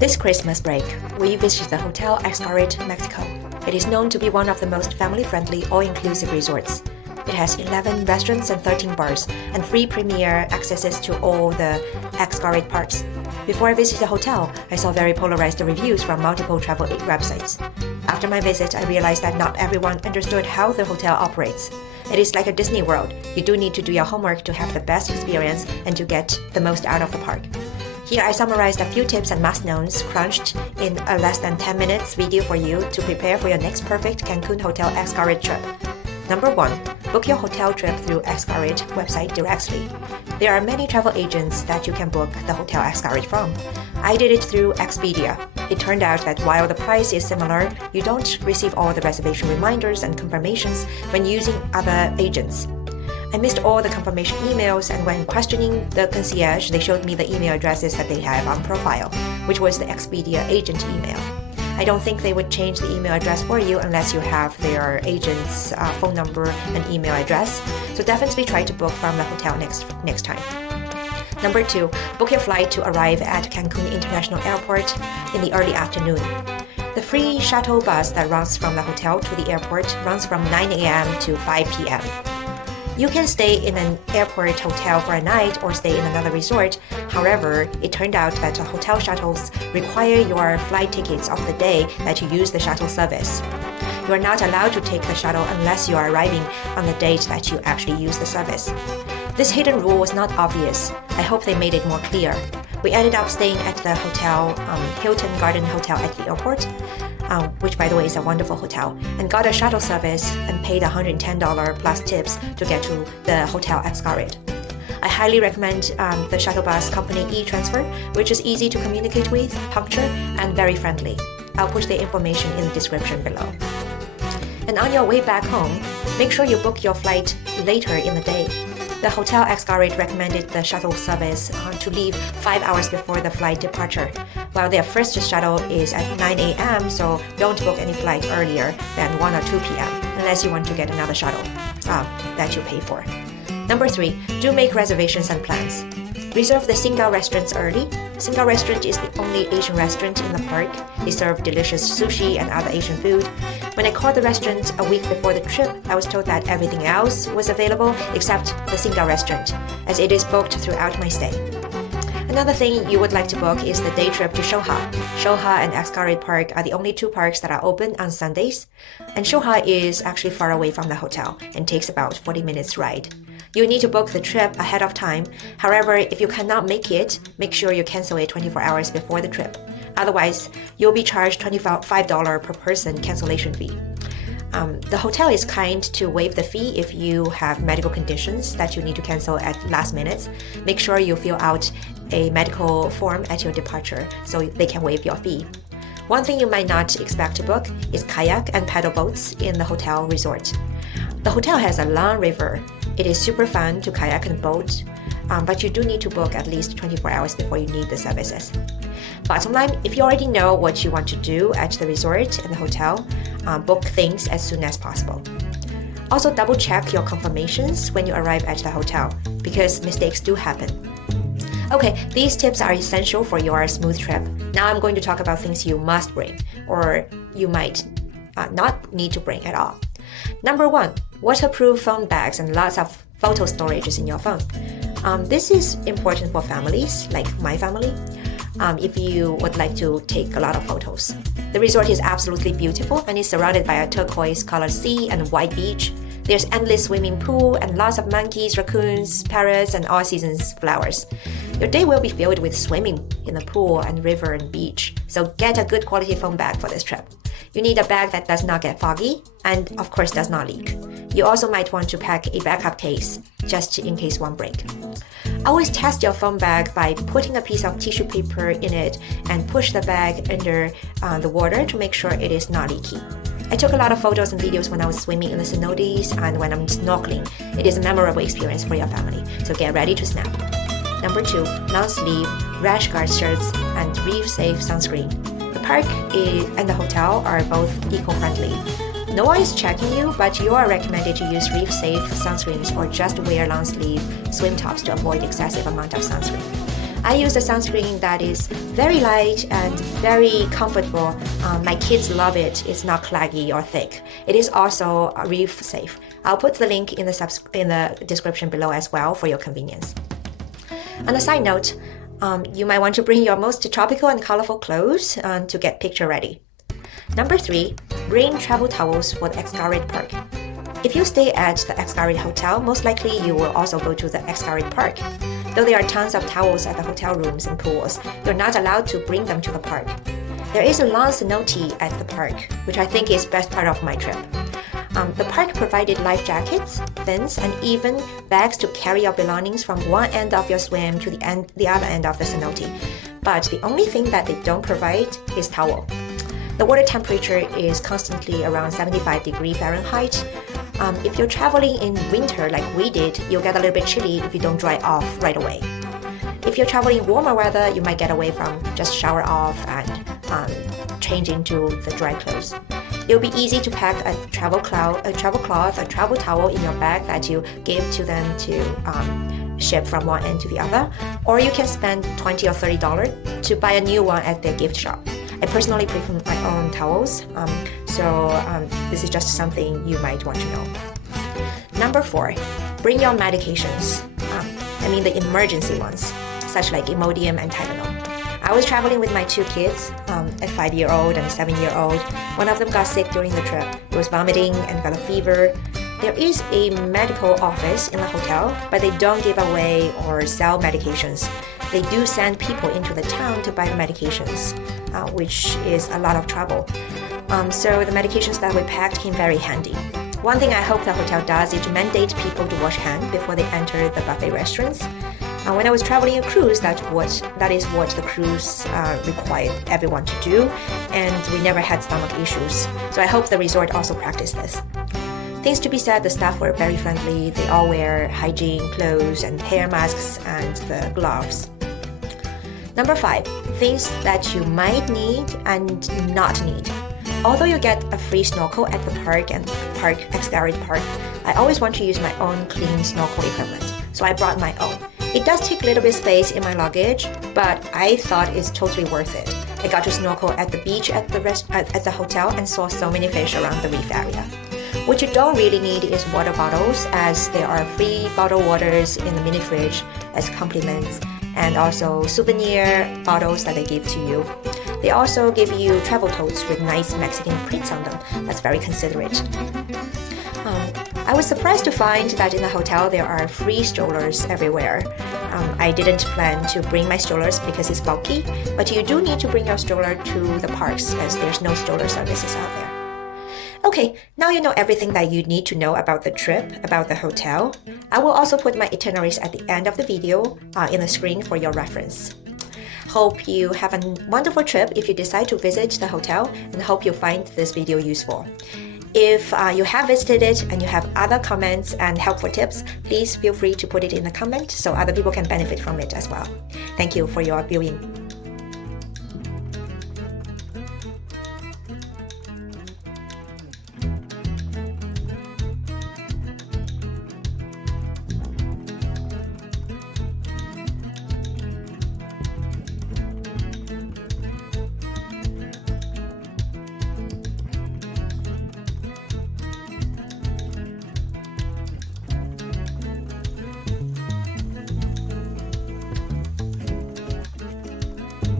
This Christmas break, we visited the Hotel Xcaret Mexico. It is known to be one of the most family-friendly, all-inclusive resorts. It has 11 restaurants and 13 bars, and free premier accesses to all the Xcaret parks. Before I visited the hotel, I saw very polarized reviews from multiple travel websites. After my visit, I realized that not everyone understood how the hotel operates. It is like a Disney World. You do need to do your homework to have the best experience and to get the most out of the park. Here I summarized a few tips and must-knowns crunched in a less than 10 minutes video for you to prepare for your next perfect Cancun Hotel Xcaret trip. Number 1. Book your hotel trip through Xcaret website directly. There are many travel agents that you can book the Hotel Xcaret from. I did it through Expedia. It turned out that while the price is similar, you don't receive all the reservation reminders and confirmations when using other agents. I missed all the confirmation emails, and when questioning the concierge, they showed me the email addresses that they have on profile, which was the Expedia agent email. I don't think they would change the email address for you unless you have their agent's phone number and email address, so definitely try to book from the hotel next time. Number 2, book your flight to arrive at Cancun International Airport in the early afternoon. The free shuttle bus that runs from the hotel to the airport runs from 9 a.m. to 5 p.m. You can stay in an airport hotel for a night or stay in another resort. However, it turned out that hotel shuttles require your flight tickets of the day that you use the shuttle service. You are not allowed to take the shuttle unless you are arriving on the date that you actually use the service. This hidden rule was not obvious. I hope they made it more clear. We ended up staying at the hotel, Hilton Garden Hotel at the airport, which by the way is a wonderful hotel, and got a shuttle service and paid $110 plus tips to get to the Hotel Xcaret. I highly recommend the shuttle bus company Etransfer, which is easy to communicate with, punctual, and very friendly. I'll put the information in the description below. And on your way back home, make sure you book your flight later in the day. The Hotel Xcaret recommended the shuttle service to leave 5 hours before the flight departure, while their first shuttle is at 9 a.m., so don't book any flight earlier than 1 or 2 p.m. unless you want to get another shuttle that you pay for. Number 3, do make reservations and plans. Reserve the Singa restaurants early. Singa restaurant is the only Asian restaurant in the park. They serve delicious sushi and other Asian food. When I called the restaurant a week before the trip, I was told that everything else was available except the Singa restaurant, as it is booked throughout my stay. Another thing you would like to book is the day trip to Shoha. Shoha and Xcaret Park are the only 2 parks that are open on Sundays, and Shoha is actually far away from the hotel and takes about 40 minutes ride. You need to book the trip ahead of time. However, if you cannot make it, make sure you cancel it 24 hours before the trip. Otherwise, you'll be charged $25 per person cancellation fee. The hotel is kind to waive the fee if you have medical conditions that you need to cancel at last minute. Make sure you fill out a medical form at your departure so they can waive your fee. One thing you might not expect to book is kayak and paddle boats in the hotel resort. The hotel has a long river. It is super fun to kayak and boat, but you do need to book at least 24 hours before you need the services. Bottom line, if you already know what you want to do at the resort and the hotel, book things as soon as possible. Also, double check your confirmations when you arrive at the hotel, because mistakes do happen. Okay, these tips are essential for your smooth trip. Now I'm going to talk about things you must bring, or you might not need to bring at all. Number 1, waterproof phone bags and lots of photo storages in your phone. This is important for families, like my family, if you would like to take a lot of photos. The resort is absolutely beautiful and is surrounded by a turquoise-colored sea and white beach. There's endless swimming pool and lots of monkeys, raccoons, parrots, and all seasons flowers. Your day will be filled with swimming in the pool and river and beach, so get a good quality phone bag for this trip. You need a bag that does not get foggy and, of course, does not leak. You also might want to pack a backup case, just in case one breaks. Always test your phone bag by putting a piece of tissue paper in it and push the bag under the water to make sure it is not leaky. I took a lot of photos and videos when I was swimming in the cenotes and when I'm snorkeling. It is a memorable experience for your family, so get ready to snap. Number 2, long sleeve, rash guard shirts, and reef safe sunscreen. The park and the hotel are both eco-friendly. No one is checking you, but you are recommended to use reef safe sunscreens or just wear long sleeve swim tops to avoid excessive amount of sunscreen. I use a sunscreen that is very light and very comfortable. My kids love it. It's not claggy or thick. It is also reef safe. I'll put the link in the description below as well for your convenience. On a side note, you might want to bring your most tropical and colorful clothes to get picture ready. Number 3, bring travel towels for the Xcaret Park. If you stay at the Xcaret Hotel, most likely you will also go to the Xcaret Park. Though there are tons of towels at the hotel rooms and pools, you're not allowed to bring them to the park. There is a long cenote at the park, which I think is best part of my trip. The park provided life jackets, fins, and even bags to carry your belongings from one end of your swim to the other end of the cenote. But the only thing that they don't provide is towel. The water temperature is constantly around 75 degrees Fahrenheit. If you're traveling in winter like we did, you'll get a little bit chilly if you don't dry off right away. If you're traveling in warmer weather, you might get away from just shower off and change into the dry clothes. It'll be easy to pack a travel cloth, a travel towel in your bag that you give to them to ship from one end to the other, or you can spend $20 or $30 to buy a new one at their gift shop. I personally prefer my own towels, so this is just something you might want to know. Number 4, bring your medications. The emergency ones, such like Imodium and Tylenol. I was traveling with my 2 kids, a 5-year-old and a 7-year-old. One of them got sick during the trip. He was vomiting and got a fever. There is a medical office in the hotel, but they don't give away or sell medications. They do send people into the town to buy the medications, which is a lot of trouble. So the medications that we packed came very handy. One thing I hope the hotel does is to mandate people to wash hands before they enter the buffet restaurants. When I was traveling a cruise, that is what the cruise required everyone to do, and we never had stomach issues. So I hope the resort also practiced this. Things to be said, the staff were very friendly. They all wear hygiene clothes and hair masks and the gloves. Number 5, things that you might need and not need. Although you get a free snorkel at the Xcaret Park, I always want to use my own clean snorkel equipment, so I brought my own. It does take a little bit of space in my luggage, but I thought it's totally worth it. I got to snorkel at the beach at the hotel and saw so many fish around the reef area. What you don't really need is water bottles, as there are free bottled waters in the mini fridge as compliments, and also souvenir bottles that they give to you. They also give you travel totes with nice Mexican prints on them. That's very considerate. I was surprised to find that in the hotel there are free strollers everywhere. I didn't plan to bring my strollers because it's bulky, but you do need to bring your stroller to the parks as there's no stroller services out there. Okay, now you know everything that you need to know about the trip, about the hotel. I will also put my itineraries at the end of the video in the screen for your reference. Hope you have a wonderful trip if you decide to visit the hotel, and hope you find this video useful. If you have visited it and you have other comments and helpful tips, please feel free to put it in the comment so other people can benefit from it as well. Thank you for your viewing.